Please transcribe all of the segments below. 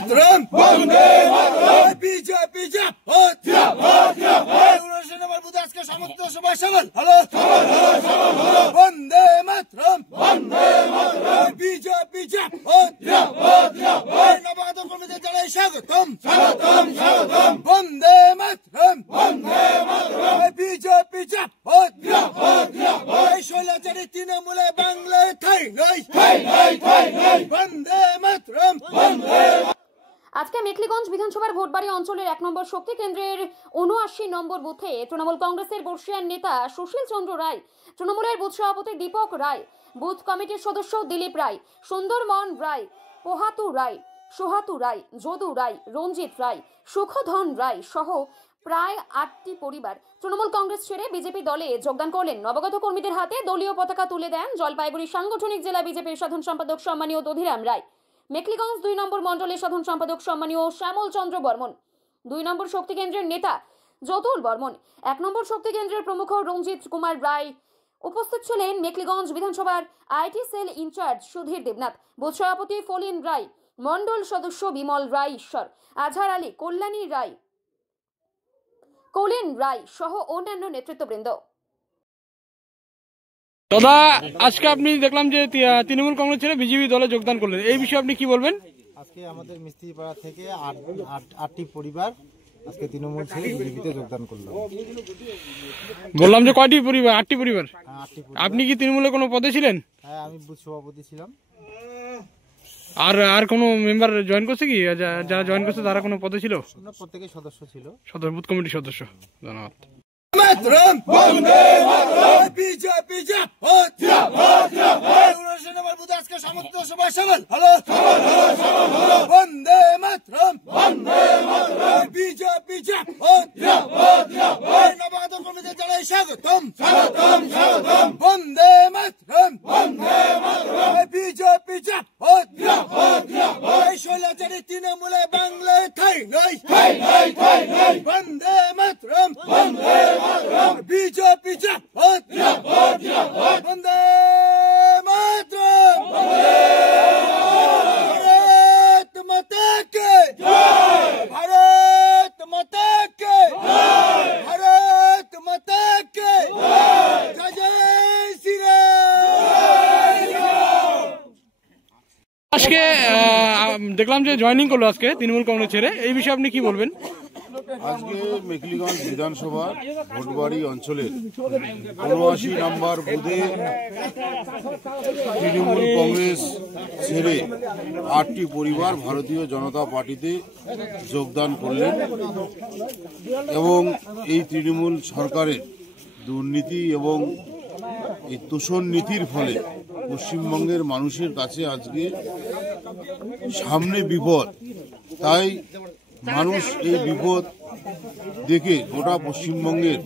মাতরম বন্দে মাতরম BJP জিন্দাবাদ জিন্দাবাদ জিন্দাবাদ 19 নম্বর বুথে আজকে সমস্ত সভা সফল হলো বন্দে মাতরম বিজেপি জিন্দাবাদ জিন্দাবাদ জিন্দাবাদ নবাগত কর্মীদের জানাই স্বাগতম স্বাগতম স্বাগতম বন্দে মাতরম বিজেপি জিন্দাবাদ জিন্দাবাদ জিন্দাবাদ এই শৈলাচারী তৃণমূলে বাংলায় ঠাই নাই ঠাই নাই ঠাই নাই বন্দে মাতরম বন্দে। আজকে মেখলিগঞ্জ বিধানসভার ভোটবাড়ি অঞ্চলের 1 নম্বর শক্তি কেন্দ্রের 79 নম্বর বুথে তৃণমূল কংগ্রেসের বর্ষিয়ান নেতা সুশীল চন্দ্র রায়, তৃণমূলের বুথ সভাপতি দীপক রায়, বুথ কমিটির সদস্য দিলীপ রায়, সুন্দরমন রায়, পোহাতু রায়, সোহাতু রায়, যদু রায়, রঞ্জিত রায়, সুখধন রায় সহ প্রায় 8টি পরিবার তৃণমূল কংগ্রেস ছেড়ে বিজেপি দলে যোগদান করলেন। নবাগত কর্মীদের হাতে দলীয় পতাকা তুলে দেন জলপাইগুড়ি সাংগঠনিক জেলা বিজেপির সাধারণ সম্পাদক সম্মানীয় দধিরাম রায়, মেখলিগঞ্জ 2 নম্বর মণ্ডলের সাধারণ সম্পাদক সম্মানীয় শ্যামল চন্দ্র বর্মন, 2 নম্বর শক্তি কেন্দ্রের নেতা যতুল বর্মন, 1 নম্বর শক্তি কেন্দ্রের প্রমুখ রঞ্জিত কুমার রায়। উপস্থিত ছিলেন মেখলিগঞ্জ বিধানসভার IT cell incharge Sudhir Debnath, booth সভাপতি ফলিন রায়, মণ্ডল সদস্য বিমল রায় ঈশ্বর, আজহার আলী, কল্যাণী রায়, কলিন রায় সহ অন্যান্য নেতৃত্ববৃন্দ। দাদা, আজকে আপনি দেখলাম যে তৃণমূল কংগ্রেস ছেড়ে বিজেপি দলে যোগদান করলেন, এই বিষয়ে আপনি কি বলবেন? আজকে আমাদের মিস্ত্রিপাড়া থেকে 8টি পরিবার আজকে তৃণমূল ছেড়ে বিজেপিতে যোগদান করলো। বললাম যে কয়টি পরিবার? 8টি পরিবার। 8টি পরিবার। আপনি কি তৃণমূলে কোনো পদে ছিলেন? হ্যাঁ, আমি বুথ সভাপতি ছিলাম। আর কোনো মেম্বার জয়েন করছে কি? যারা জয়েন করছে তারা কোনো পদে ছিল? প্রত্যেকে সদস্য ছিল, বুথ কমিটির সদস্য। ধন্যবাদ। মাতরম বন্দে মাতরম বিজেপি জিন্দাবাদ জিন্দাবাদ জিন্দাবাদ 19 নম্বর বুথে আজকে সমস্ত সভা সফল হলো বন্দে মাতরম বিজেপি জিন্দাবাদ জিন্দাবাদ জিন্দাবাদ নবাগত কর্মীদের জানাই স্বাগতম স্বাগতম স্বাগতম বন্দে মাতরম বিজেপি জিন্দাবাদ জিন্দাবাদ জিন্দাবাদ এই শৈলাচারী তৃণমূলে বাংলায় ঠাই নাই ঠাই নাই ঠাই নাই বন্দে মাতরম বিজেপি জিন্দাবাদ জিন্দাবাদ জিন্দাবাদ বন্দে মাতরম ভারত মাতা কি জয় ভারত মাতা কি জয় ভারত মাতা কি জয় জয় জয় শ্রীরাম। আজকে দেখলাম যে জয়েনিং করলো আজকে তৃণমূল কংগ্রেস ছেড়ে, এই বিষয়ে আপনি কি বলবেন? আজকে মেখলিগঞ্জ বিধানসভার ভোটবাড়ি অঞ্চলের 79 নম্বর বুথে তৃণমূল কংগ্রেস ছেড়ে 8টি পরিবার ভারতীয় জনতা পার্টিতে যোগদান করলেন এবং এই তৃণমূল সরকারের দুর্নীতি এবং এই তোষণ নীতির ফলে পশ্চিমবঙ্গের মানুষের কাছে আজকে সামনে বিপদ, তাই মানুষ এই বিপদ দেখে গোটা পশ্চিমবঙ্গের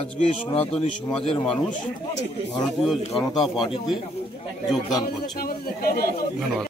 আজকে সনাতনী সমাজের মানুষ ভারতীয় জনতা পার্টিতে যোগদান করছে। ধন্যবাদ।